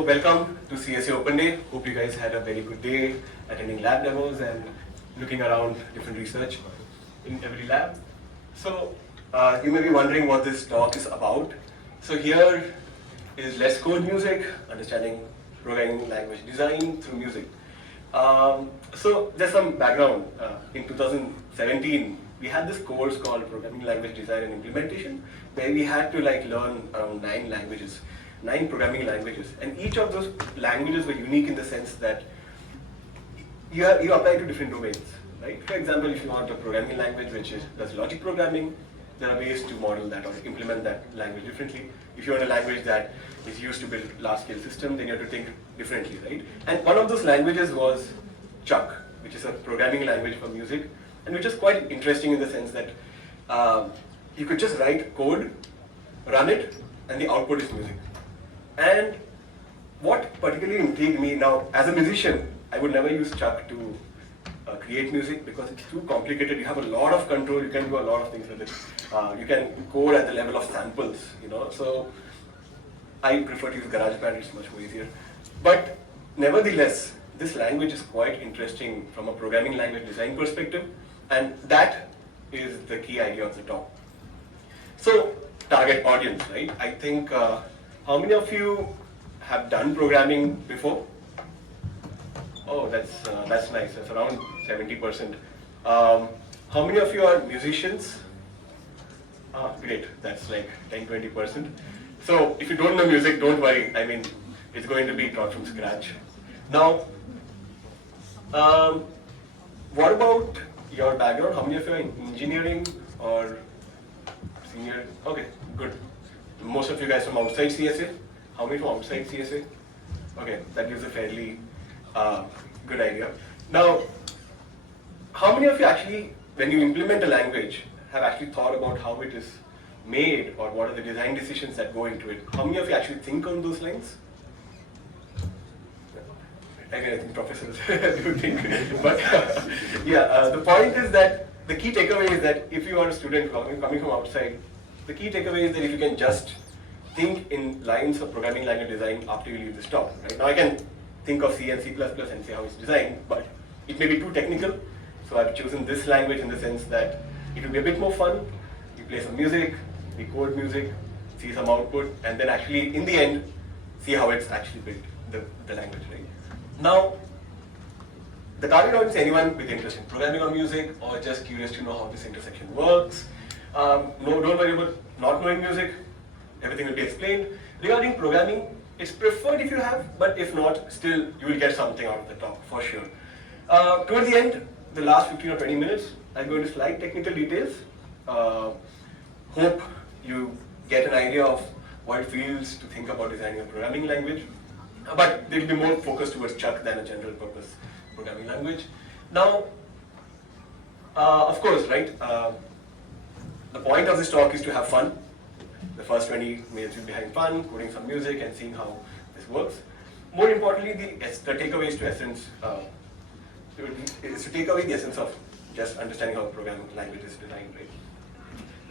Welcome to CSA Open Day. Hope you guys had a very good day attending lab demos and looking around different research in every lab. So you may be wondering what this talk is about. So here is Let's Code Music, understanding programming language design through music. So there's some background. In 2017, we had this course called Programming Language Design and Implementation, where we had to learn around 9 programming languages, and each of those languages were unique in the sense that you apply to different domains, right? For example, if you want a programming language which does logic programming, there are ways to model that or implement that language differently. If you want a language that is used to build large-scale systems, then you have to think differently, right? And one of those languages was Chuck, which is a programming language for music, and which is quite interesting in the sense that you could just write code, run it, and the output is music. And what particularly intrigued me, now as a musician, I would never use Chuck to create music because it's too complicated. You have a lot of control, you can do a lot of things with it. You can code at the level of samples, so I prefer to use GarageBand, it's much more easier. But nevertheless, this language is quite interesting from a programming language design perspective, and that is the key idea of the talk. So, target audience, right? I think, how many of you have done programming before? Oh, that's nice. That's around 70%. How many of you are musicians? Great. That's like 10-20%. So if you don't know music, don't worry. I mean, it's going to be taught from scratch. Now, what about your background? How many of you are in engineering or senior? Okay, good. Most of you guys from outside CSA? How many from outside CSA? Okay, that gives a fairly good idea. Now, how many of you actually, when you implement a language, have actually thought about how it is made or what are the design decisions that go into it? How many of you actually think on those lines? Again, I think professors do think. But the point is that the key takeaway is that if you are a student coming from outside, the key takeaway is that if you can just think in lines of programming language design after you leave this talk. Right? Now I can think of C and C++ and say how it's designed, but it may be too technical. So I've chosen this language in the sense that it will be a bit more fun. We play some music, we code music, see some output, and then actually in the end, see how it's actually built, the language, right? Now, the target audience is anyone with interest in programming or music, or just curious to know how this intersection works. No, don't worry about not knowing music. Everything will be explained. Regarding programming, it's preferred if you have, but if not, still you will get something out of the talk for sure. Towards the end, the last 15 or 20 minutes, I'm going to slide technical details. Hope you get an idea of what it feels to think about designing a programming language. But they'll be more focused towards Chuck than a general purpose programming language. Now, of course, right? The point of this talk is to have fun. The first 20 minutes will be having fun, coding some music and seeing how this works. More importantly, the takeaway is to essence, is to take away the essence of just understanding how programming language is designed, right?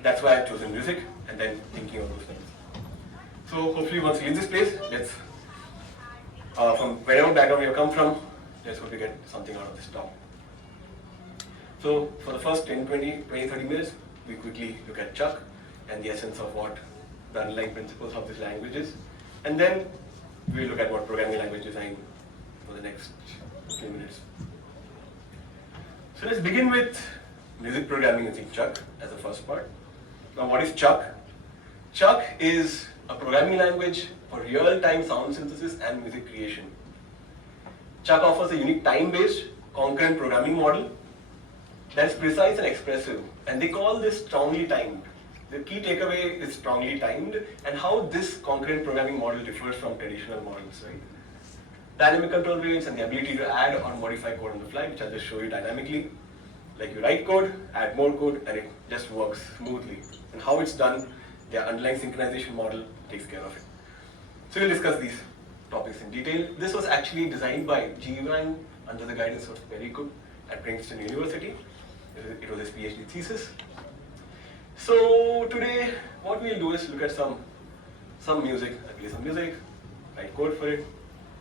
That's why I've chosen music and then thinking of those things. So hopefully once you leave this place, let's, from wherever background you come from, let's hope you get something out of this talk. So for the first 10, 20, 30 minutes, we quickly look at Chuck and the essence of what the underlying principles of this language is. And then we'll look at what programming language design for the next few minutes. So let's begin with music programming using Chuck as the first part. Now what is Chuck? Chuck is a programming language for real-time sound synthesis and music creation. Chuck offers a unique time-based concurrent programming model that's precise and expressive, and they call this strongly timed. The key takeaway is strongly timed and how this concurrent programming model differs from traditional models, right? Dynamic control rates and the ability to add or modify code on the fly, which I'll just show you dynamically. Like you write code, add more code, and it just works smoothly. And how it's done, the underlying synchronization model takes care of it. So we'll discuss these topics in detail. This was actually designed by G. Wang under the guidance of Very Cook at Princeton University. It was his Ph.D. thesis. So today, what we'll do is look at some music. I play some music, write code for it,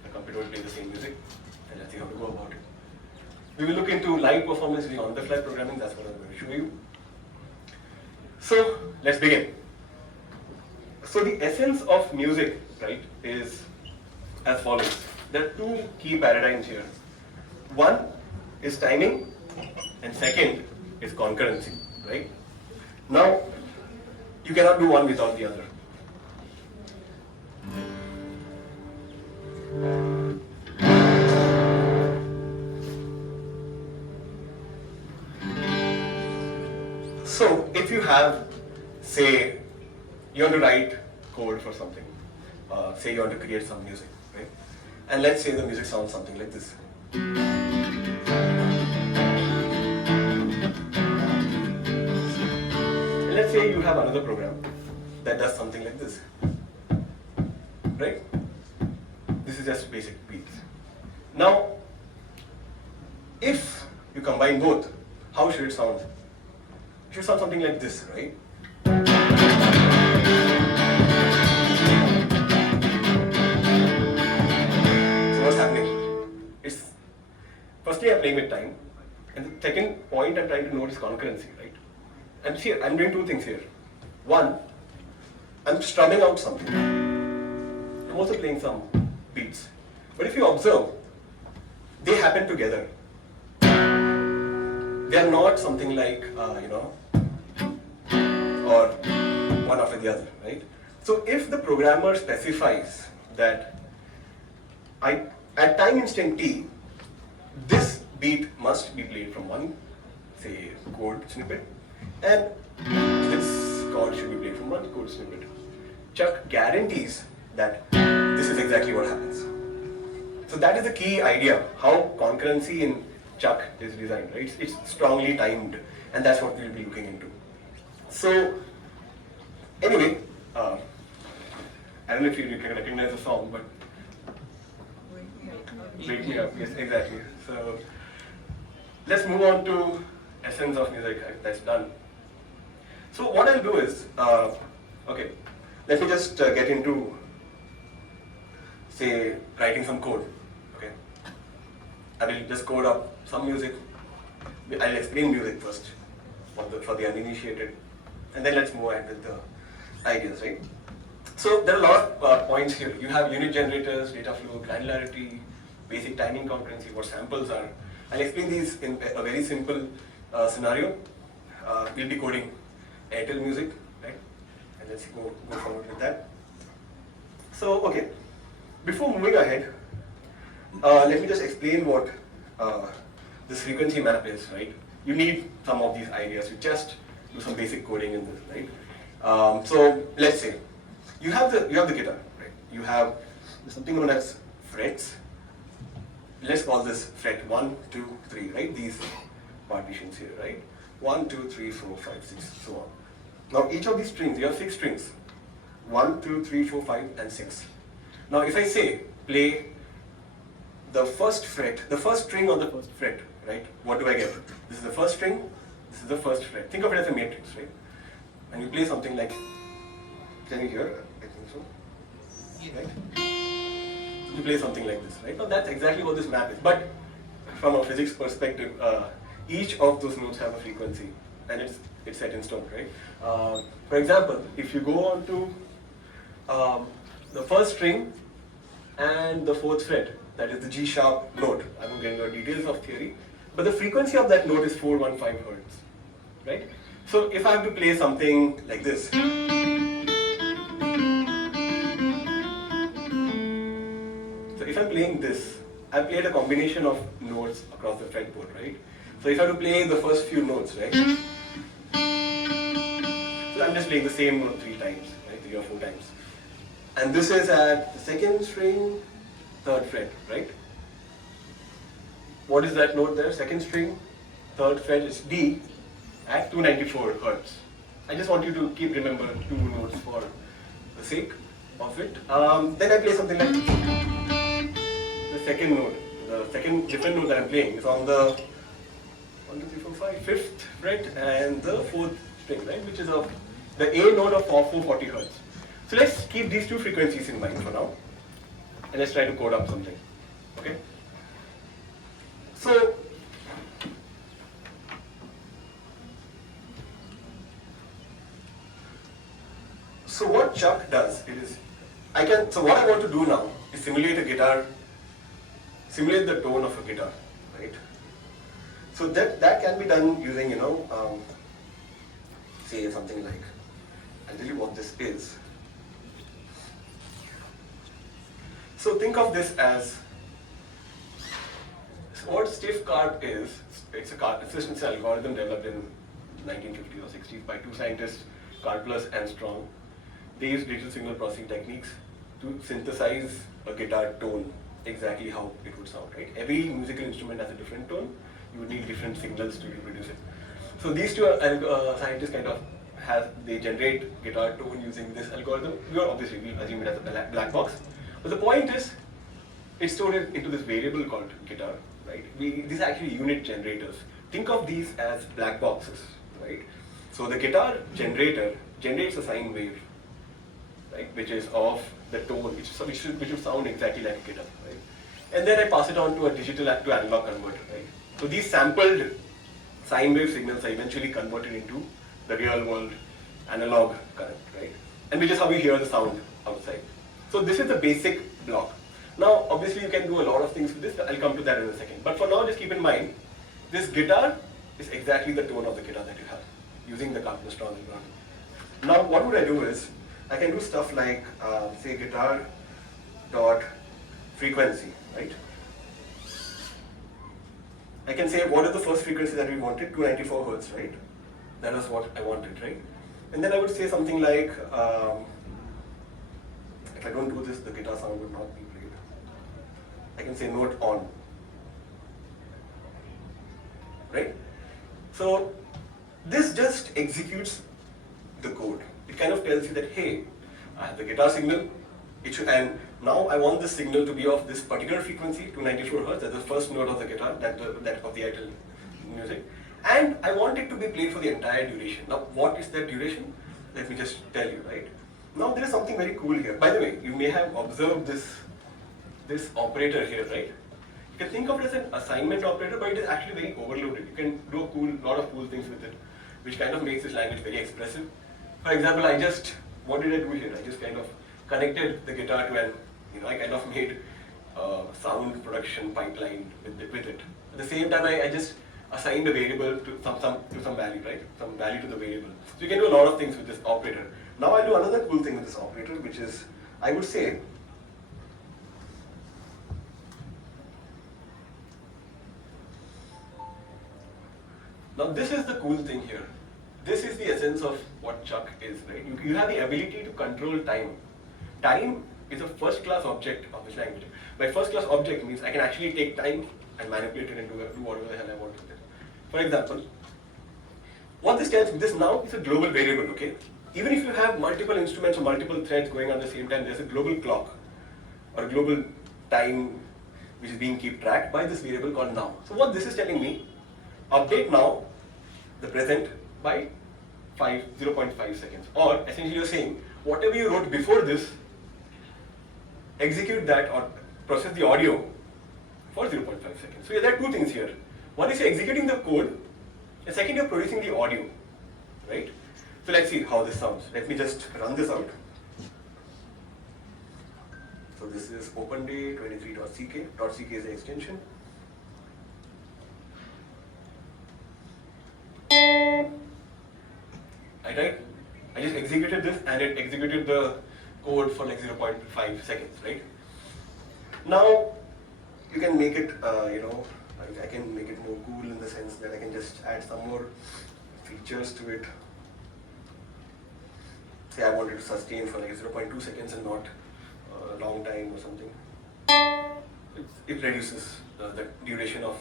the computer will play the same music, and let's see how to go about it. We will look into live performance using on-the-fly programming. That's what I'm going to show you. So let's begin. So the essence of music, right, is as follows. There are two key paradigms here. One is timing, and second is concurrency, right? Now, you cannot do one without the other. So, if you have, say, you want to write code for something, say you want to create some music, right? And let's say the music sounds something like this. And let's say you have another program that does something like this, right? This is just basic beats. Now, if you combine both, how should it sound? It should sound something like this, right? So what's happening? It's firstly I'm playing with time, and the second point I'm trying to note is concurrency, right? And see, I'm doing two things here. One, I'm strumming out something. I'm also playing some beats. But if you observe, they happen together. They are not something like, or one after the other, right? So if the programmer specifies that at time instant t, this beat must be played from one, say, code snippet, and this chord should be played from one code snippet. Chuck guarantees that this is exactly what happens. So that is the key idea, how concurrency in Chuck is designed, right? It's strongly timed, and that's what we'll be looking into. So, anyway, I don't know if you can recognize the song, but Wake Me Up, yes, exactly. So, let's move on to essence of music. That's done. So, what I'll do is, okay, let me just get into, say, writing some code. Okay, I will just code up some music. I'll explain music first for the uninitiated, and then let's move ahead with the ideas, right? So there are a lot of points here. You have unit generators, data flow, granularity, basic timing concurrency, what samples are. I'll explain these in a very simple scenario. We'll be coding Airtel music, right? And let's go forward with that. So, okay, before moving ahead, let me just explain what this frequency map is, right? You need some of these ideas. You just do some basic coding in this, right? So let's say you have the guitar, right? You have something known as frets. Let's call this fret 1, 2, 3, right? These partitions here, right? 1, 2, 3, 4, 5, 6, so on. Now each of these strings, you have 6 strings. 1, 2, 3, 4, 5, and 6. Now if I say play the first fret, the first string on the first fret, right? What do I get? This is the first string, this is the first fret. Think of it as a matrix, right? And you play something like, can you hear? I think so. Right? You play something like this, right? Now that's exactly what this map is. But from a physics perspective, each of those notes have a frequency, and it's set in stone, right? For example, if you go on to the first string and the 4th fret, that is the G sharp note. I won't get into the details of theory, but the frequency of that note is 415 hertz, right? So if I have to play something like this, so if I'm playing this, I played a combination of notes across the fretboard, right? So if I have to play the first few notes, right? So I'm just playing the same note 3 times, right? 3 or 4 times. And this is at the 2nd string, 3rd fret, right? What is that note there? 2nd string, 3rd fret is D at 294 hertz. I just want you to keep remember 2 notes for the sake of it. Then I play something like the 2nd note. The 2nd different note that I'm playing is on the 1, 2, 3, 4, 5, 5th fret and the 4th string, right? Which is of the A note of 440 hertz. So let's keep these 2 frequencies in mind for now. and let's try to code up something. Okay? So what Chuck does is, so what I want to do now is simulate the tone of a guitar, right? So that can be done using, say something like, I'll tell you what this is. So think of this as, so what stiff cart is, it's an algorithm developed in 1950s or 60s by two scientists, Karplus and Strong. They use digital signal processing techniques to synthesize a guitar tone exactly how it would sound, right? Every musical instrument has a different tone. You would need different signals to reproduce it. So these two scientists they generate guitar tone using this algorithm. We assume it as a black box. But the point is, it's stored into this variable called guitar, right? These are actually unit generators. Think of these as black boxes, right? So the guitar generator generates a sine wave, right, which is of the tone, which should sound exactly like a guitar, right? And then I pass it on to a digital to analog converter, right? So these sampled sine wave signals are eventually converted into the real world analog current, right? And which is how we hear the sound outside. So this is the basic block. Now, obviously you can do a lot of things with this. I'll come to that in a second. But for now, just keep in mind, this guitar is exactly the tone of the guitar that you have, using the Karplus-Strong algorithm. Now, what would I do is, I can do stuff like, say, guitar dot frequency, right? I can say, what is the first frequency that we wanted? 294 Hertz, right? That was what I wanted, right? And then I would say something like, if I don't do this, the guitar sound would not be played. I can say note on, right? So this just executes the code. It kind of tells you that, hey, I have the guitar signal, and now I want this signal to be of this particular frequency, 294 Hertz, that's the first note of the guitar, that of the ideal music, and I want it to be played for the entire duration. Now, what is that duration? Let me just tell you, right? Now, there is something very cool here. By the way, you may have observed this operator here, right? You can think of it as an assignment operator, but it is actually very overloaded. You can do a lot of cool things with it, which kind of makes this language very expressive. For example, what did I do here? I just kind of connected the guitar to I kind of made a sound production pipeline with it. At the same time, I just assigned a variable to some value, right? Some value to the variable. So you can do a lot of things with this operator. Now I'll do another cool thing with this operator, which is, I would say, now this is the cool thing here. This is the essence of what Chuck is, right? You have the ability to control time. Time is a first-class object of this language. By first-class object means I can actually take time and manipulate it and do whatever the hell I want with it. For example, what this tells me, this now is a global variable, okay? Even if you have multiple instruments or multiple threads going on at the same time, there's a global clock or a global time which is being kept tracked by this variable called now. So what this is telling me, update now the present by 0.5 seconds. Or essentially you're saying, whatever you wrote before this, execute that or process the audio for 0.5 seconds. So there are two things here. One is you're executing the code, and second you're producing the audio, right? So let's see how this sounds. Let me just run this out. So this is openday23.ck. .ck is the extension. I just executed this and it executed the code for like 0.5 seconds, right? Now you can make it, I can make it more cool in the sense that I can just add some more features to it. Say I wanted to sustain for like 0.2 seconds and not a long time or something. It reduces the duration of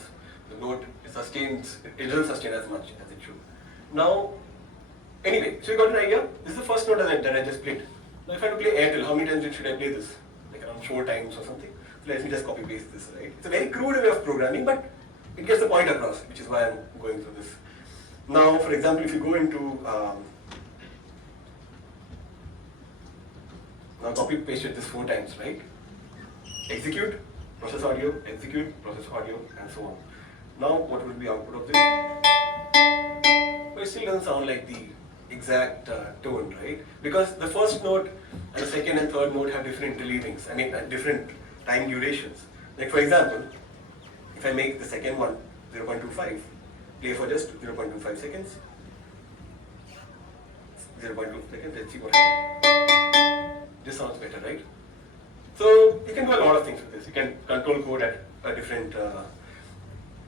the note. It doesn't sustain as much as it should. Now, anyway, so you got an idea? This is the first note that I just played. Now if I had to play Airtel, how many times should I play this? Like around 4 times or something. So let me just copy paste this, right? It's a very crude way of programming, but it gets the point across, which is why I'm going through this. Now, for example, if you go into, now copy pasted this 4 times, right? execute, process audio, execute, process audio, and so on. Now, what will be output of this? Well, it still doesn't sound like the exact tone, right? Because the first note and the second and third note have different interleavings, different time durations. Like for example, if I make the second one 0.25, play for just 0.25 seconds, 0.2 seconds, let's see what happens. This sounds better, right? So you can do a lot of things with this. You can control code at a different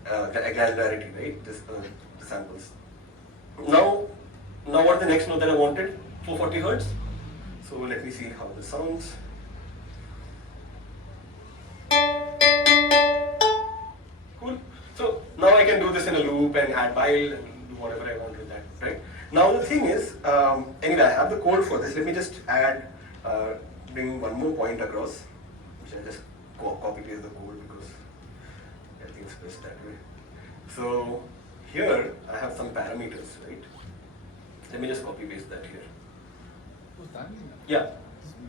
granularity, right? The samples. Now what the next note that I wanted? 440 hertz. So let me see how this sounds. Cool. So now I can do this in a loop and add while and do whatever I want with that, right? Now the thing is, anyway, I have the code for this. Let me just bring one more point across, which I just copy paste the code because everything's best that way. So here I have some parameters, right? Let me just copy paste that here. So that means yeah.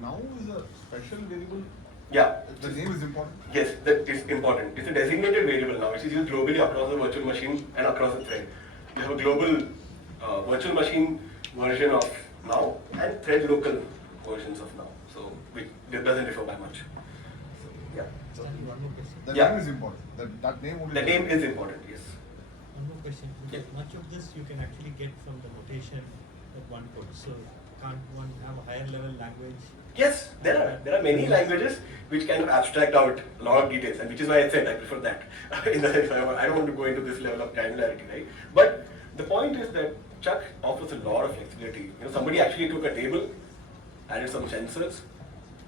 Now is a special variable. Yeah. The name is important. Yes, that is important. It's a designated variable now. It is used globally across the virtual machine and across the thread. We have a global virtual machine version of now and thread local versions of now. So it doesn't differ by much. So, yeah. So, one more question. The yeah. name is important. That name only. The name is important. Yes. One more question. Because much of this you can actually get from the notation that one puts. So can't one have a higher level language? Yes, there are many languages which kind of abstract out a lot of details, and which is why I said I prefer that. In the sense, I don't want to go into this level of granularity, right? But the point is that Chuck offers a lot of flexibility. You know, somebody actually took a table, added some sensors,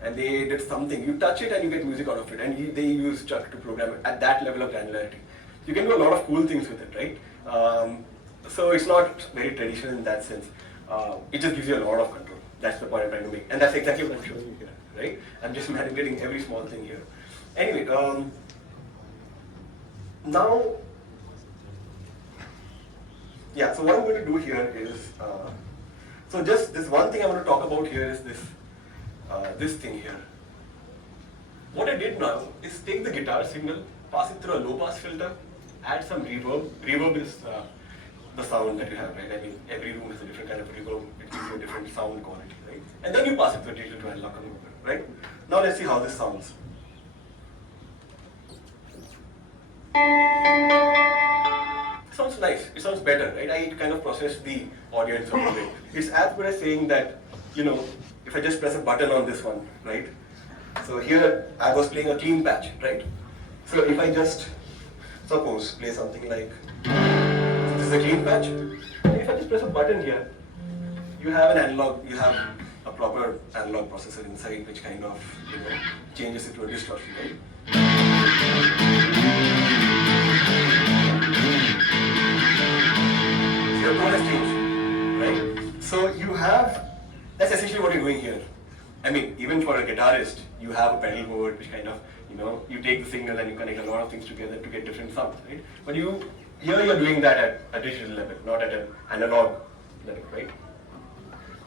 and they did something. You touch it and you get music out of it, and they use Chuck to program it at that level of granularity. You can do a lot of cool things with it, right? So it's not very traditional in that sense. It just gives you a lot of control. That's the point I'm trying to make. And that's exactly what I'm showing you here, right? I'm just manipulating every small thing here. Anyway, now, yeah, so what I'm going to do here is, so just this one thing I want to talk about here is this thing here. What I did now is take the guitar signal, pass it through a low pass filter, add some reverb. Reverb is the sound that you have, right? I mean, every room has a different kind of reverb. It gives you a different sound quality, right? And then you pass it through a digital to analog converter, right? Now let's see how this sounds. It sounds nice. It sounds better, right? I kind of process the audio in some way. It's as good as saying that, you know, if I just press a button on this one, right? So here I was playing a clean patch, right? So if I just suppose play something like, this is a clean patch. And if I just press a button here, you have a proper analog processor inside which kind of, you know, changes it to a distortion, right? So your tone has changed, right? So you have, that's essentially what you're doing here. I mean, even for a guitarist, you have a pedal board which kind of, you know, you take the signal and you connect a lot of things together to get different sounds, right? But here you're doing that at a digital level, not at an analog level, right?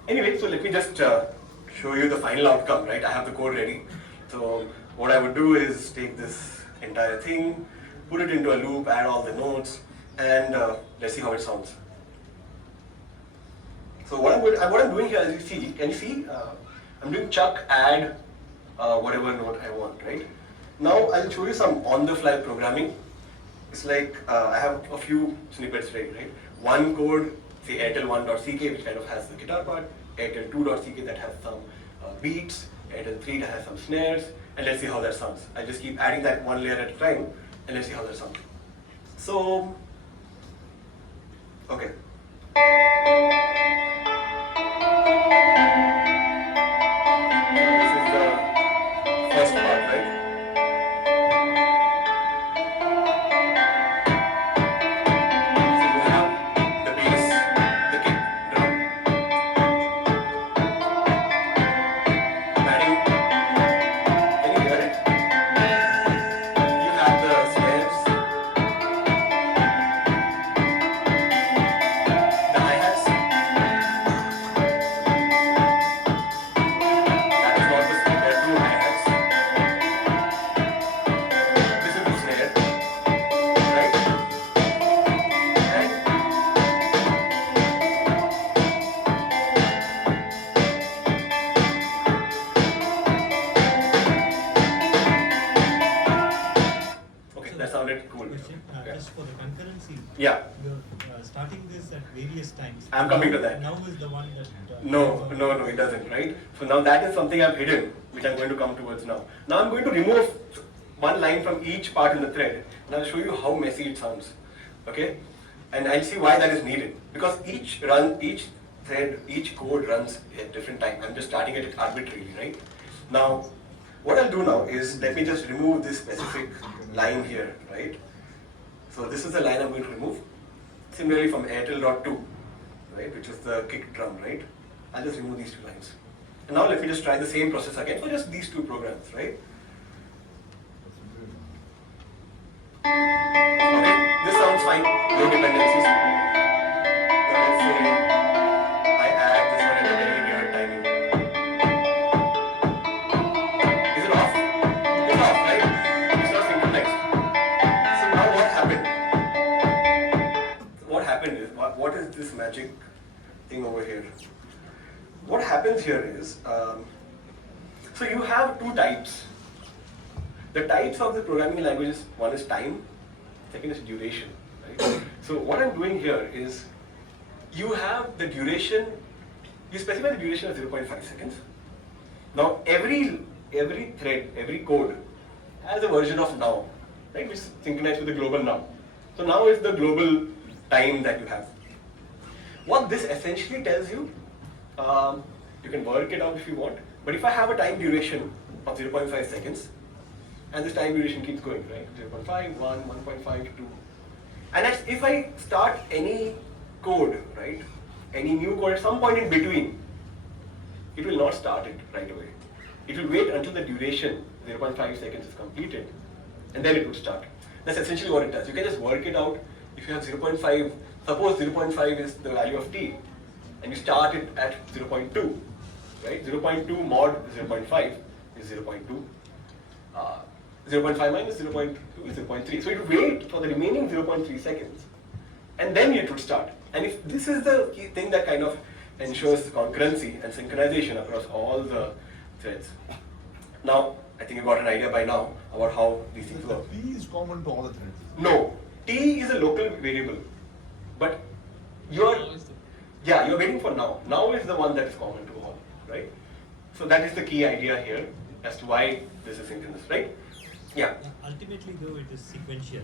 Anyway, so let me just show you the final outcome, right? I have the code ready. So what I would do is take this entire thing, put it into a loop, add all the notes, and let's see how it sounds. So what I'm doing here, as you see, can you see? I'm doing chuck, add, whatever note I want, right? Now I'll show you some on-the-fly programming. It's like I have a few snippets ready, right? One code, say Airtel1.ck, which kind of has the guitar part, Airtel2.ck that has some beats, Airtel3 that has some snares, and let's see how that sounds. I just keep adding that one layer at a time, and let's see how that sounds. So, okay. This is the first part, right? So you have the bass, the kick, drum. Adding, can you hear it? You have the snares, the hi-hats. question. Yeah. Just for the concurrency. Yeah. You're starting this at various times. I'm coming to that. Now is the one that. No, it doesn't, right? So now that is something I've hidden, which I'm going to come towards now. Now I'm going to remove one line from each part in the thread, and I'll show you how messy it sounds, okay? And I'll see why that is needed. Because each thread, each code runs at different time. I'm just starting at it arbitrarily, right? Now, what I'll do now is, let me just remove this specific line here, right? So this is the line I'm going to remove. Similarly from Airtel.2, right, which is the kick drum, right? I'll just remove these two lines. And now let me just try the same process again for just these two programs, right? Okay, this sounds fine, no dependencies. Now let's say I add this one at a very weird timing. Is it off? It's off, right? It's not synchronized. So now what happened? What happened is, what is this magic thing over here? What happens here is, so you have two types. The types of the programming languages, one is time, second is duration, right? So what I'm doing here is, you have the duration, you specify the duration of 0.5 seconds. Now every thread, every code has a version of now, right, which is synchronized with the global now. So now is the global time that you have. What this essentially tells you, you can work it out if you want, but if I have a time duration of 0.5 seconds, and this time duration keeps going, right? 0.5, 1, 1.5, 2. And if I start any code, right, any new code at some point in between, it will not start it right away. It will wait until the duration, 0.5 seconds, is completed, and then it would start. That's essentially what it does. You can just work it out. If you have 0.5, suppose 0.5 is the value of t, and you start it at 0.2, right? 0.2 mod 0.5 is 0.2. 0.5 minus 0.2 is 0.3. So it will wait for the remaining 0.3 seconds, and then it would start. And if this is the key thing that kind of ensures concurrency and synchronization across all the threads. Now, I think you got an idea by now about how these things work. T is common to all the threads. No, t is a local variable, but you're waiting for now. Now is the one that is common to all, right? So that is the key idea here as to why this is synchronous, right? Yeah. Ultimately, though, it is sequential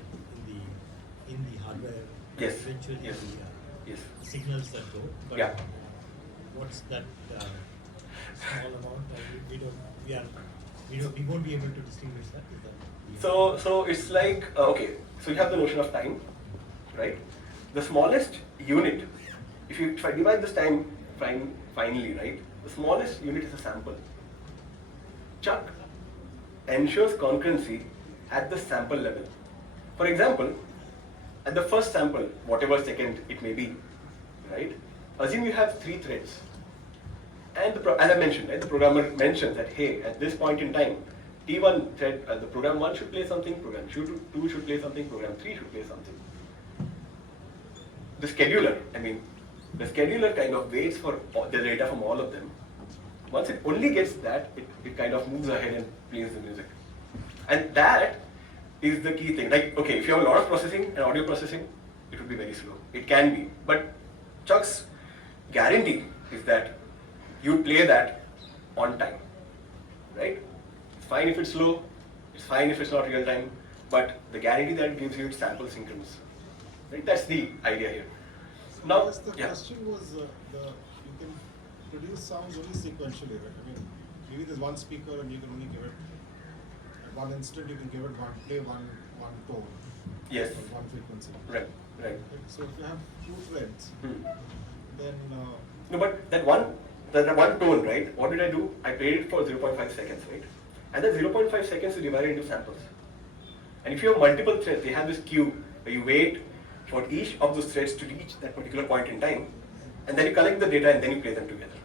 in the hardware. Yes. Eventually, Yes. the Yes. signals that go. But Yeah. what's that small amount? We won't be able to distinguish that. Is that So it's like okay. So you have the notion of time, right? The smallest unit. If I divide this time finally, right? The smallest unit is a sample. Chuck ensures concurrency at the sample level. For example, at the first sample, whatever second it may be, right? Assume you have 3 threads. And as I mentioned, right, the programmer mentions that, hey, at this point in time, T1 thread, the program 1 should play something, program 2 should play something, program 3 should play something. The scheduler kind of waits for the data from all of them. Once it only gets that, it kind of moves ahead and plays the music. And that is the key thing. Like, okay, if you have a lot of processing and audio processing, it would be very slow. It can be. But Chuck's guarantee is that you play that on time, right? It's fine if it's slow, it's fine if it's not real time, but the guarantee that it gives you is sample synchronous. Right? That's the idea here. Now, yes, the yeah. question was you can produce sounds only sequentially, right? I mean, maybe there's one speaker and you can only give it at one instant. You can give it one tone. Yes. Or one frequency. Right. So if you have 2 threads, then No, but that one tone, right? What did I do? I played it for 0.5 seconds, right? And that 0.5 seconds is divided into samples. And if you have multiple threads, they have this queue where you wait for each of those threads to reach that particular point in time, and then you collect the data and then you play them together.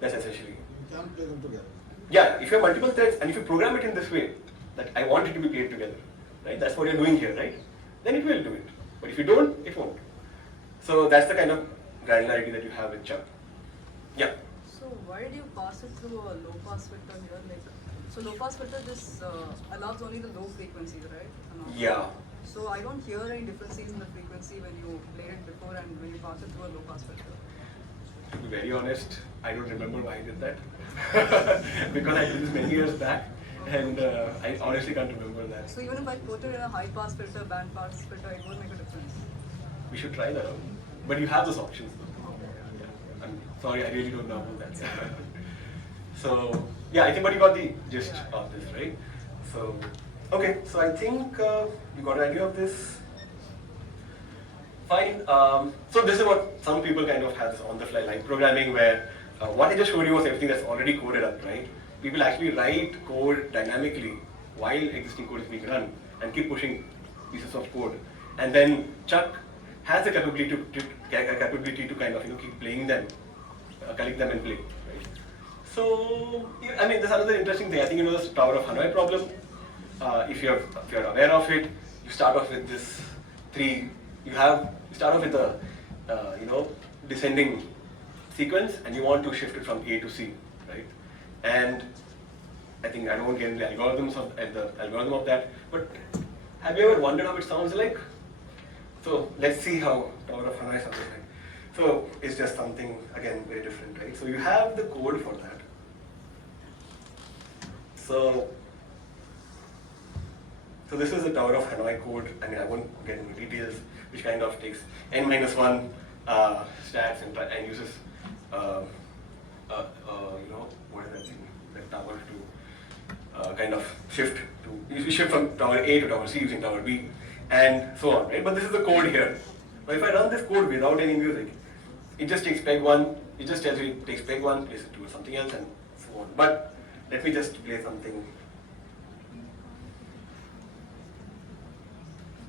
That's essentially. you can play them together. Yeah, if you have multiple threads and if you program it in this way, that I want it to be played together, right? That's what you're doing here, right? Then it will do it. But if you don't, it won't. So that's the kind of granularity that you have with Chuck. Yeah. So why do you pass it through a low pass filter here? Like, So low pass filter, this allows only the low frequencies, right? Yeah. So I don't hear any differences in the frequency when you played it before and when you pass it through a low pass filter. To be very honest, I don't remember why I did that. Because I did this many years back, and I honestly can't remember that. So even if I put it in a high pass filter, band pass filter, it won't make a difference. We should try that out. But you have those options though. Yeah. I'm sorry, I really don't know about that. So, yeah, I think but you got the gist of this, right? So, okay, so I think you got an idea of this. Fine. So this is what some people kind of have this on-the-fly line programming where what I just showed you was everything that's already coded up, right? People actually write code dynamically while existing code is being run and keep pushing pieces of code. And then Chuck has the capability to kind of keep playing them, collect them and play, right? So I mean, there's another interesting thing. I think this Tower of Hanoi problem. If you're aware of it, you start off with this three. You start off with a descending sequence, and you want to shift it from A to C, right? And I think I don't get into the algorithm of that. But have you ever wondered how it sounds like? So let's see how Tower of Hanoi sounds like. So it's just something again very different, right? So you have the code for that. So this is the Tower of Hanoi code. I mean, I won't get into details, which kind of takes n-1 stats and uses what is that thing? That tower to kind of shift from tower A to tower C using tower B, and so on, right? But this is the code here. Now, if I run this code without any music, it just takes peg1. It just tells you it takes peg1, plays it to something else, and so on. But let me just play something.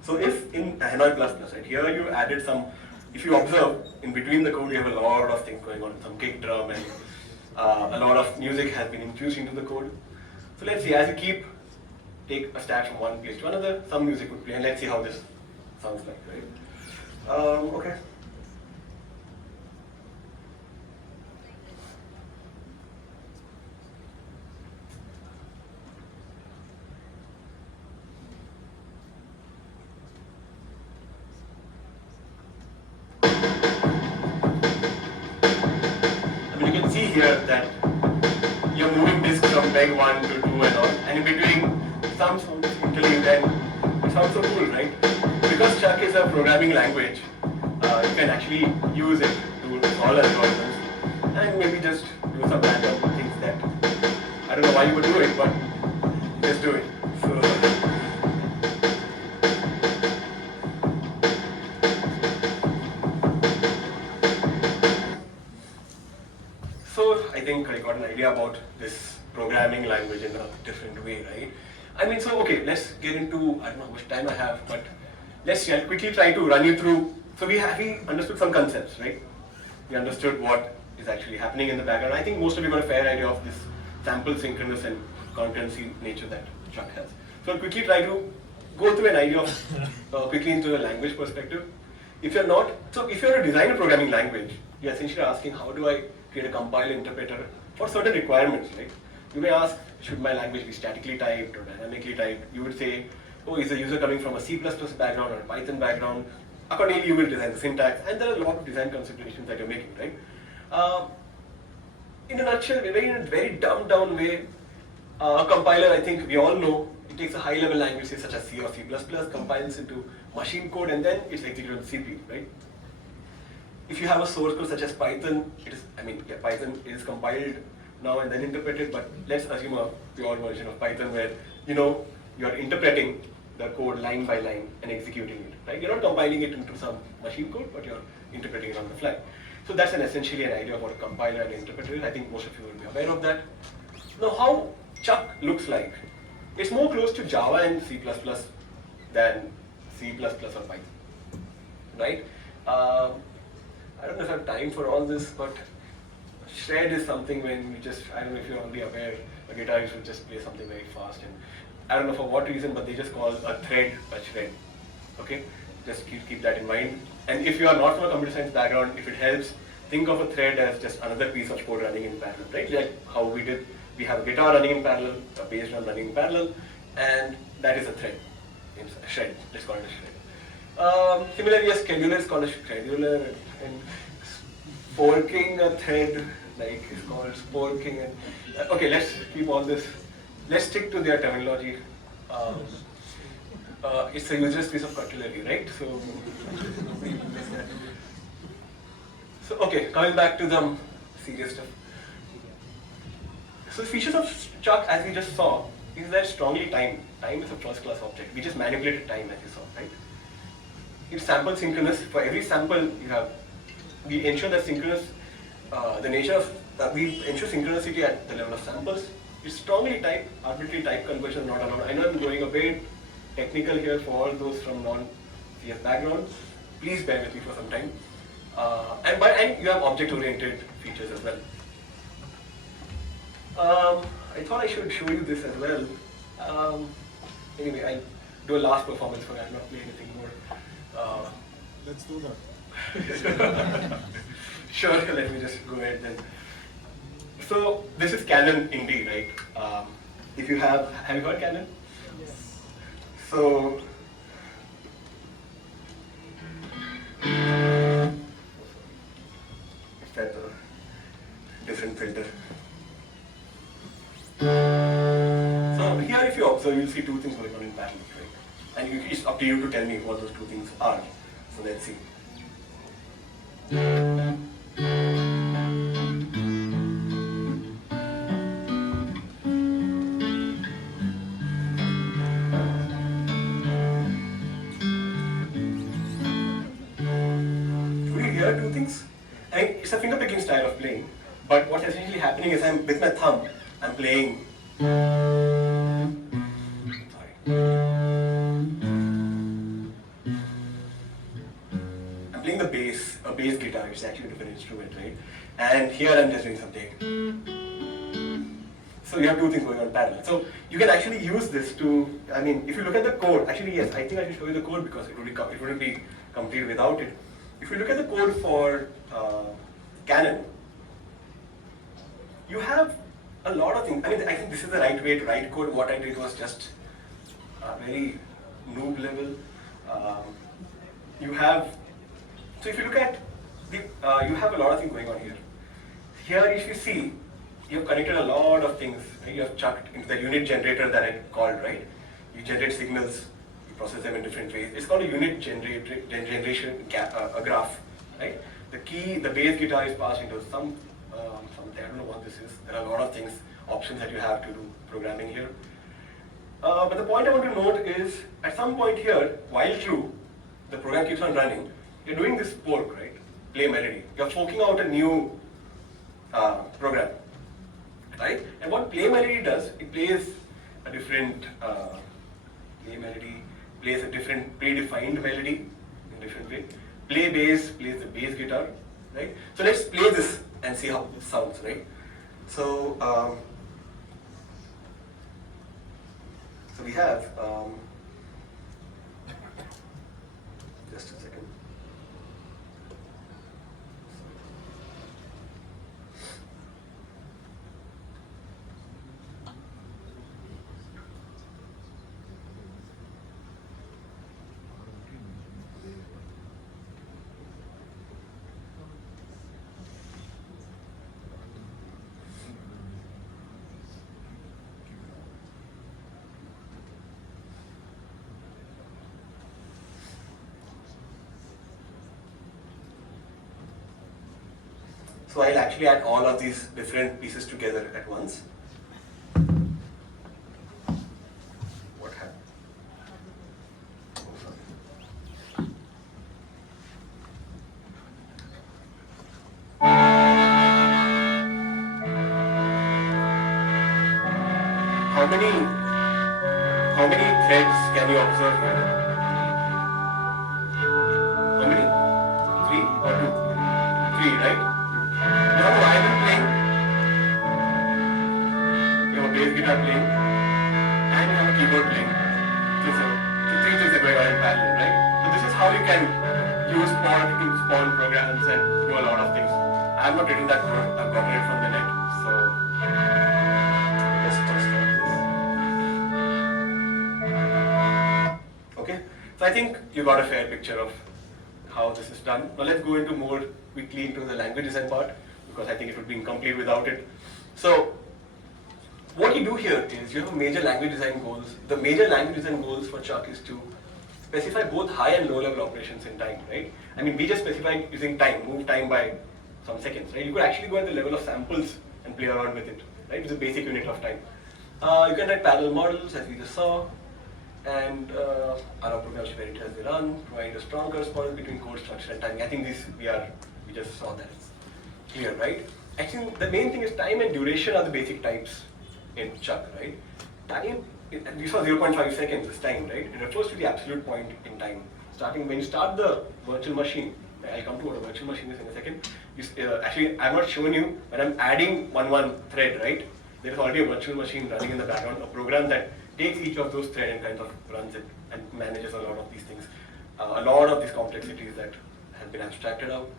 So if in Hanoi++, right, here you added some, if you observe, in between the code you have a lot of things going on, some kick drum and a lot of music has been infused into the code. So let's see, as you take a stat from one place to another, some music would play, and let's see how this sounds like, right? Okay. Here that you're moving disks from peg 1 to 2 and all, and in between some sounds interleaved, and it sounds so cool, right? Because Chuck is a programming language, you can actually use it to solve algorithms and maybe just do some random things that I don't know why you would do it, but just do it. So I think I got an idea about this programming language in a different way, right? I mean, so okay, let's get into, I don't know how much time I have, but let's quickly try to run you through. So we understood some concepts, right? We understood what is actually happening in the background. I think most of you got a fair idea of this sample synchronous and concurrency nature that Chuck has. So I'll quickly try to go through an idea of, quickly into a language perspective. If you're a designer programming language, you're essentially asking, how do I create a compiler interpreter for certain requirements, right? You may ask, should my language be statically typed or dynamically typed? You would say, oh, is the user coming from a C++ background or a Python background? Accordingly, you will design the syntax, and there are a lot of design considerations that you're making, right? In a nutshell, in a very dumbed down way, a compiler, I think we all know, it takes a high-level language, say, such as C or C++, compiles into machine code, and then it's executed on CPU, right? If you have a source code such as Python, Python is compiled now and then interpreted, but let's assume a pure version of Python where, you're interpreting the code line by line and executing it, right? You're not compiling it into some machine code, but you're interpreting it on the fly. So that's essentially an idea of what a compiler and interpreter is. I think most of you will be aware of that. Now, how Chuck looks like, it's more close to Java and C++ than C++ or Python, right? I don't know if I have time for all this, but shred is something when you just, I don't know if you're already aware, a guitarist would just play something very fast, and I don't know for what reason, but they just call a thread a shred, okay? Just keep that in mind. And if you are not from a computer science background, if it helps, think of a thread as just another piece of code running in parallel, right? Like how we did we have a guitar running in parallel, a bass drum running in parallel, and that is a thread, a shred, let's call it a shred. Similarly, a scheduler is called a scheduler, and forking a thread, like, is called sporking. And okay, let's keep all this. Let's stick to their terminology. It's a useless piece of cutlery, right? So okay, coming back to the serious stuff. So the features of Chuck, as we just saw, is that strongly timed. Time is a first-class object. We just manipulated time, as you saw, right? It's sample synchronous. For every sample, we ensure that synchronous. We ensure synchronicity at the level of samples. It's strongly typed. Arbitrary type conversion is not allowed. I know I'm going a bit technical here for all those from non-CS backgrounds. Please bear with me for some time. And you have object-oriented features as well. I thought I should show you this as well. Anyway, I'll do a last performance for it. I'll not play anything more. Let's do that. Sure, let me just go ahead then. So this is Canon indeed, right? If you have you heard Canon? Yes. So it's that different filter. So here, if you observe, you'll see two things going on in parallel, right? And it's up to you to tell me what those two things are. So let's see. Two things. It's a finger picking style of playing, but what's essentially happening is with my thumb, I'm playing. Sorry. I'm playing the bass, a bass guitar, it's actually a different instrument, right? And here I'm just doing something. So you have two things going on parallel. So you can actually use this to, if you look at the code, actually yes, I think I should show you the code because it wouldn't be complete without it. If you look at the code for Canon, you have a lot of things. I think this is the right way to write code. What I did was just very noob level. So if you look at you have a lot of things going on here. Here, if you see, you have connected a lot of things. Right? You have chucked into the unit generator that I called, right? You generate signals. Process them in different ways. It's called a unit generation graph, right? The bass guitar is passed into something. I don't know what this is. There are a lot of things, options that you have to do programming here. But the point I want to note is, at some point here, while true, the program keeps on running. You're doing this fork, right? Play melody. You're forking out a new program, right? And what play melody does, it plays a different play melody. Plays a different predefined melody in a different way. Play bass plays the bass guitar, right? So let's play this and see how this sounds, right? So, so we have just a second. So I'll actually add all of these different pieces together at once. What happened? Oh, sorry. How many threads can you observe here? How many? 3 or 2? 3, right? You have a violin playing, you have a bass guitar playing, and you have a keyboard playing. So 3 things are going on in parallel, right? So this is how you can use Pod to spawn programs and do a lot of things. I have not written that code, I've gotten it from the net. So So I think you got a fair picture of how this is done. Now let's go into more quickly into the language design part, because I think it would be incomplete without it. So what you do here is you have major language design goals. The major language design goals for Chuck is to specify both high and low level operations in time, right? I mean, we just specified using time, move time by some seconds, right? You could actually go at the level of samples and play around with it, right? It's a basic unit of time. You can write parallel models, as we just saw, and allow programs to vary as they run, provide a strong correspondence between code structure and timing. I think we just saw that. It's clear, right? Actually, the main thing is time and duration are the basic types in Chuck, right? Time, you saw 0.5 seconds is time, right? It refers to the absolute point in time. Starting when you start the virtual machine, I'll come to what a virtual machine is in a second. Actually, I've not shown you, when I'm adding one thread, right? There is already a virtual machine running in the background, a program that takes each of those threads and kind of runs it and manages a lot of these things, a lot of these complexities that have been abstracted out.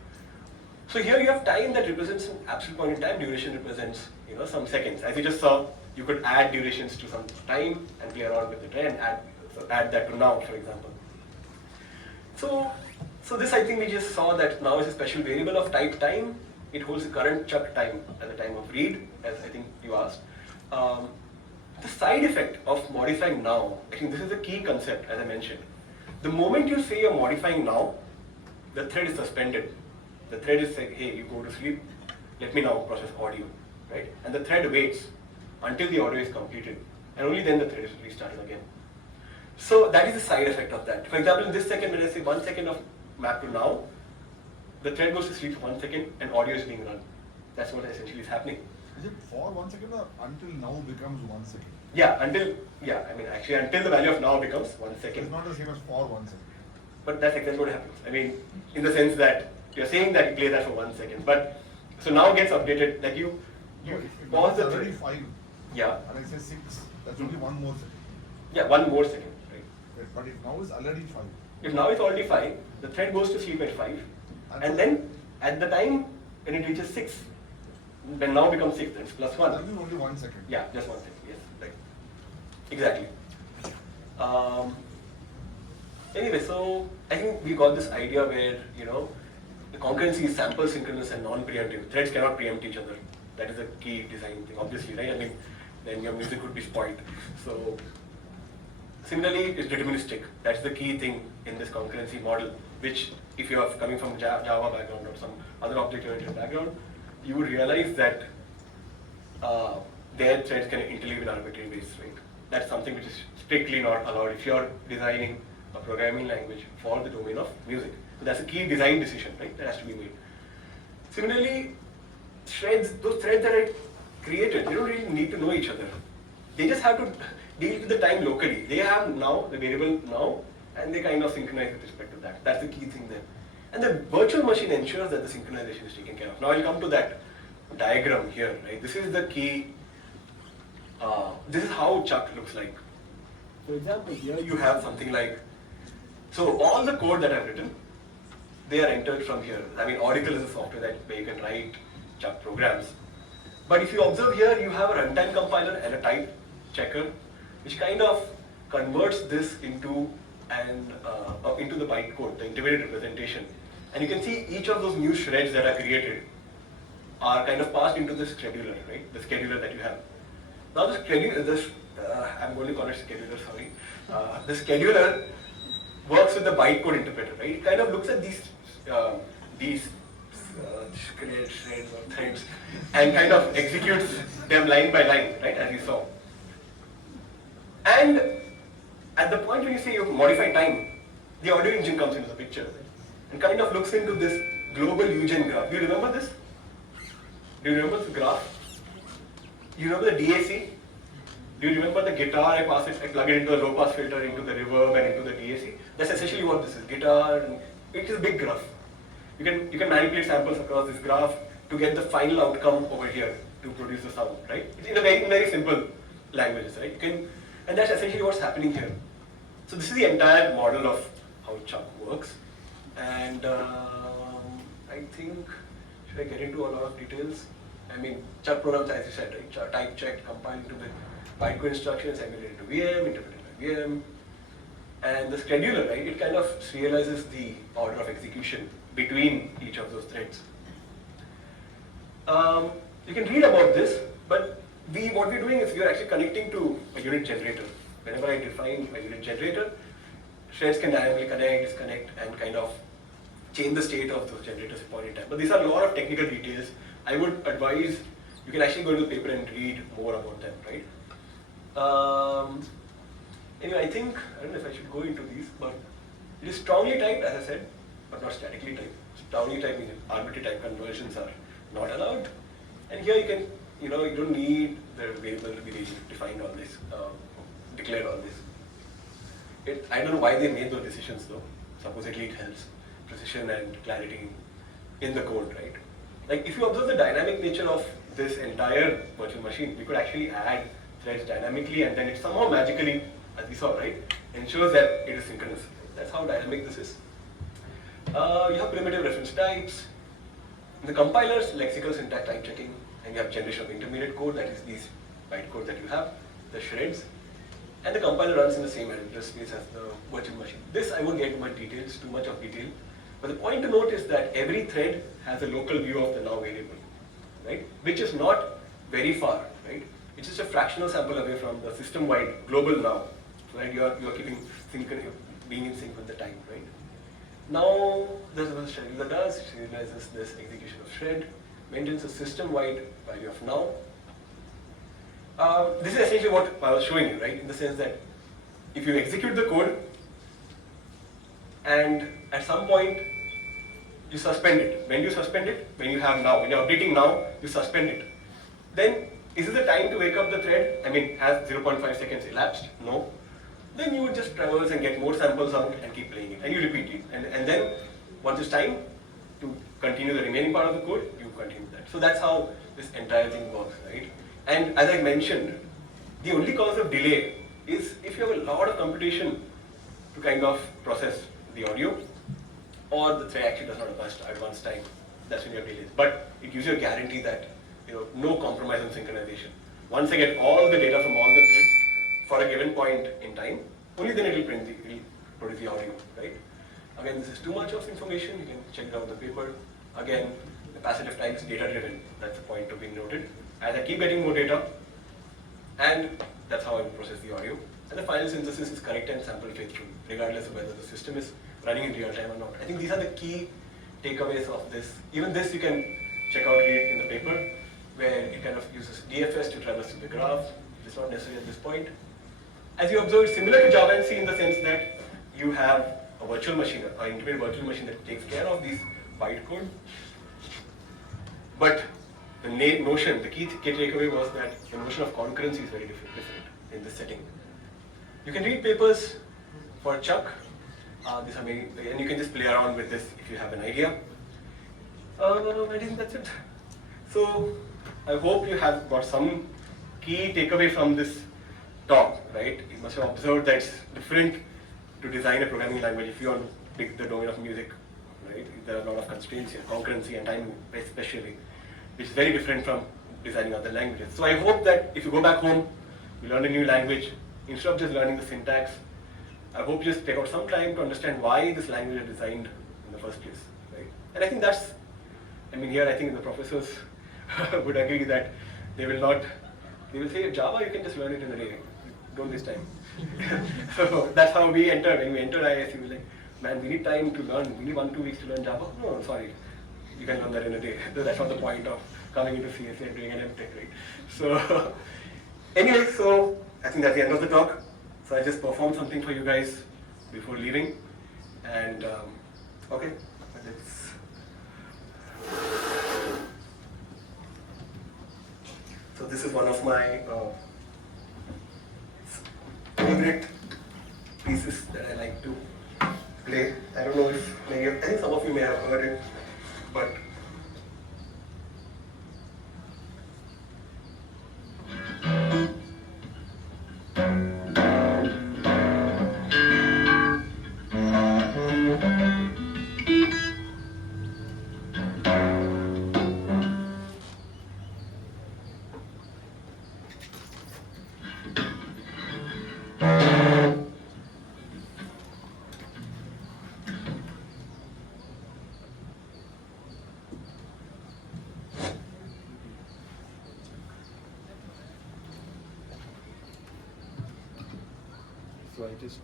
So here you have time that represents an absolute point in time, duration represents some seconds. As you just saw, you could add durations to some time and play around with it, right? And add that to now, for example. So this, I think we just saw that now is a special variable of type time. It holds the current Chuck time at the time of read, as I think you asked. The side effect of modifying now, I think this is a key concept, as I mentioned. The moment you say you're modifying now, the thread is suspended. The thread is saying, hey, you go to sleep, let me now process audio, right? And the thread waits until the audio is completed, and only then the thread is restarted again. So that is the side effect of that. For example, in this second, when I say 1 second of map to now, the thread goes to sleep for 1 second and audio is being run. That's what essentially is happening. Is it for 1 second or until now becomes 1 second? Actually until the value of now becomes 1 second. It's not the same as for 1 second. But that's exactly what happens. I mean, in the sense that you're saying that you play that for 1 second, but so now gets updated, like you pause the already thread. 5. Yeah. And I say 6, that's only 1 more second. Yeah, 1 more second, right? But if now is already 5. If now it's already 5, the thread goes to sleep at 5, and then at the time when it reaches 6, then now becomes 6, that's plus 1. That means only 1 second. Yeah, just 1 second, yes, right. Exactly. Anyway, so I think we got this idea where, the concurrency is sample synchronous and non-preemptive. Threads cannot preempt each other. That is a key design thing, obviously, right? I mean, then your music would be spoiled. So, similarly, it's deterministic. That's the key thing in this concurrency model, which if you are coming from Java background or some other object-oriented background, you would realize that their threads can interleave in arbitrary ways, right? That's something which is strictly not allowed if you're designing a programming language for the domain of music. So that's a key design decision, right? That has to be made. Similarly, those threads that I created, they don't really need to know each other. They just have to deal with the time locally. They have now, the variable now, and they kind of synchronize with respect to that. That's the key thing there. And the virtual machine ensures that the synchronization is taken care of. Now I'll come to that diagram here, right? This is the key, this is how Chuck looks like. For example, here you have something like, so all the code that I've written, they are entered from here. I mean, Oracle is a software where you can write Chuck programs. But if you observe here, you have a runtime compiler and a type checker, which kind of converts this into the bytecode, the integrated representation. And you can see each of those new shreds that are created are kind of passed into the scheduler, right? The scheduler that you have. Now the scheduler, I'm going to call it scheduler, sorry. The scheduler works with the bytecode interpreter, right? It kind of looks at these shreds or threads and kind of executes them line by line, right, as you saw. And at the point when you say you modify time, the audio engine comes into the picture and kind of looks into this global UGen graph. Do you remember this? Do you remember the graph? Do you remember the DAC? Do you remember the guitar? I plug it into the low pass filter, into the reverb, and into the DAC. That's essentially what this is. Guitar, and it is a big graph. You can manipulate samples across this graph to get the final outcome over here to produce the sound, right? It's in a very simple languages, right? And that's essentially what's happening here. So this is the entire model of how Chuck works. And I think, should I get into a lot of details? I mean, Chuck programs, as you said, right? Type checked, compiled into the bytecode instructions, emulated to VM, interpreted by VM. And the scheduler, right, it kind of serializes the order of execution between each of those threads. You can read about this, but what we're doing is we're actually connecting to a unit generator. Whenever I define a unit generator, threads can dynamically connect, disconnect, and kind of change the state of those generators at a point in time. But these are a lot of technical details. I would advise you can actually go to the paper and read more about them, right? Anyway, I think, I don't know if I should go into these, but it is strongly typed, as I said, but not statically typed. Strongly typed means arbitrary type conversions are not allowed. And here you can, you don't need the variable to be defined on this, declared on this. I don't know why they made those decisions though. Supposedly it helps precision and clarity in the code, right? Like if you observe the dynamic nature of this entire virtual machine, we could actually add threads dynamically and then it somehow magically, as we saw, right, ensures that it is synchronous. That's how dynamic this is. You have primitive reference types. In the compilers, lexical syntax type checking, and you have generation of intermediate code, that is these bytecodes that you have, the shreds. And the compiler runs in the same address space as the virtual machine. This I won't get into too much of detail. But the point to note is that every thread has a local view of the now variable, right? Which is not very far, right? It's just a fractional sample away from the system-wide global now, right? You are keeping being in sync with the time, right? Now, this is what the scheduler does. It realizes this execution of shred, maintains a system-wide value of now. This is essentially what I was showing you, right? In the sense that if you execute the code and at some point you suspend it. When you suspend it, when you're updating now, you suspend it. Then is it the time to wake up the thread? I mean, has 0.5 seconds elapsed? No. Then you would just traverse and get more samples out and keep playing it. And you repeat it. And then once it's time to continue the remaining part of the code, you continue that. So that's how this entire thing works, right? And as I mentioned, the only cause of delay is if you have a lot of computation to kind of process the audio, or the thread actually does not advance time. That's when you have delays. But it gives you a guarantee that no compromise on synchronization. Once I get all the data from all the threads for a given point in time, only then it will produce the audio, right? Again, this is too much of information. You can check it out in the paper. Again, the passative type is data-driven. That's the point to be noted. As I keep getting more data, and that's how I process the audio. And the final synthesis is correct and sample faithful, regardless of whether the system is running in real time or not. I think these are the key takeaways of this. Even this you can check out in the paper, where it kind of uses DFS to traverse through the graph. It's not necessary at this point. As you observe, it's similar to Java and C in the sense that you have a virtual machine, an intermediate virtual machine that takes care of these bytecode. But the notion, the key takeaway was that the notion of concurrency is very different in this setting. You can read papers for Chuck, and you can just play around with this if you have an idea. I think that's it. So I hope you have got some key takeaway from this talk, right? You must have observed that it's different to design a programming language if you want to pick the domain of music, right? There are a lot of constraints here, concurrency and timing especially, which is very different from designing other languages. So I hope that if you go back home, you learn a new language, instead of just learning the syntax, I hope you just take out some time to understand why this language is designed in the first place, right? And I think that's, here I think the professors would agree that they will say Java, you can just learn it in a day, don't waste time. So that's how we enter. When we enter IISc, we're like, man, we need time to learn, we need 1-2 weeks to learn Java. No, sorry, you can learn that in a day. That's not the point of coming into CSA and doing an MTech, right? So anyway, so I think that's the end of the talk. So I just performed something for you guys before leaving. And okay, let's. So this is one of my favorite pieces that I like to play. I don't know if I think some of you may have heard it, but So I just.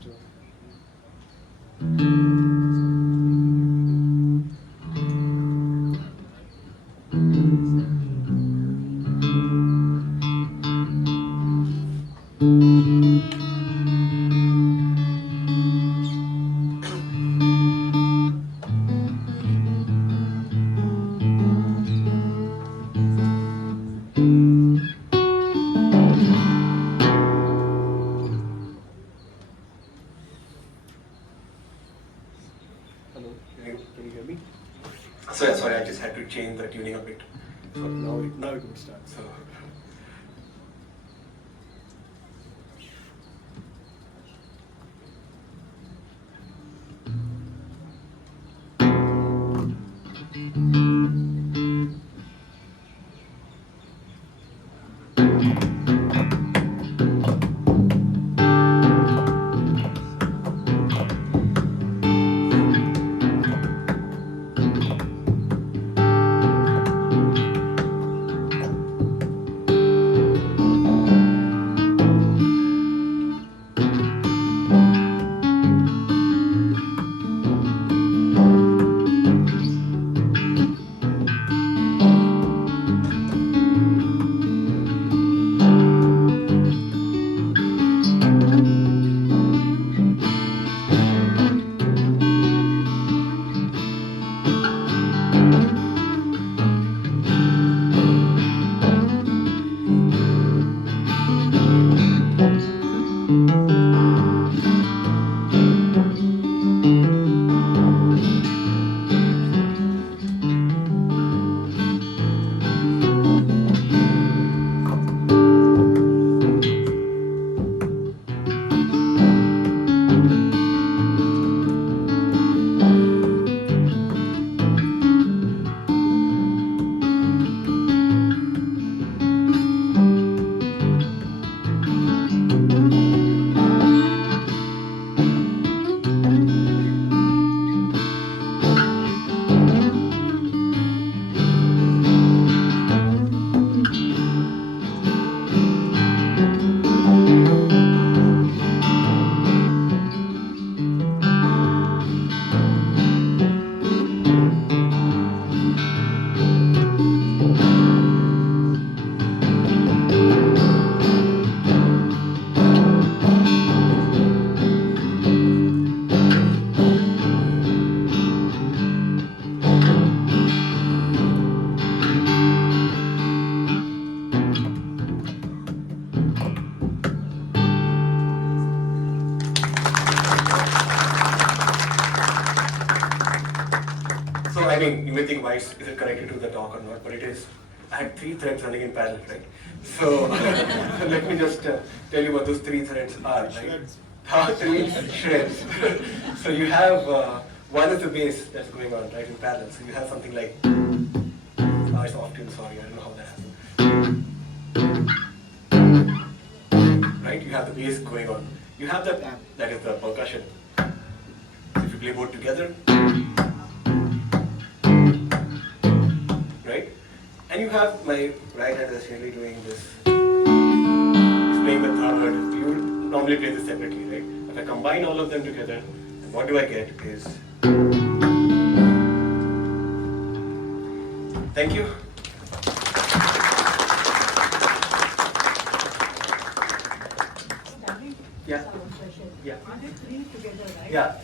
Hello, can you hear me? Sorry, I just had to change the tuning a bit. So now it would start. So. So I mean, you may think, why is it connected to the talk or not? But it is. I had 3 threads running in parallel, right? So let me just tell you what those 3 threads are. Right? Shreds. 3 shreds. So you have one is the bass that's going on right in parallel. So you have something like. It's off tune. Sorry, I don't know how that happened. Right? You have the bass going on. You have that is the percussion. So if you play both together. Right? And you have my right hand is really doing this. It's playing the third. You would normally play this separately, right? If I combine all of them together, then what do I get is. Thank you. Yeah. Yeah. Are they 3 together, right? Yeah.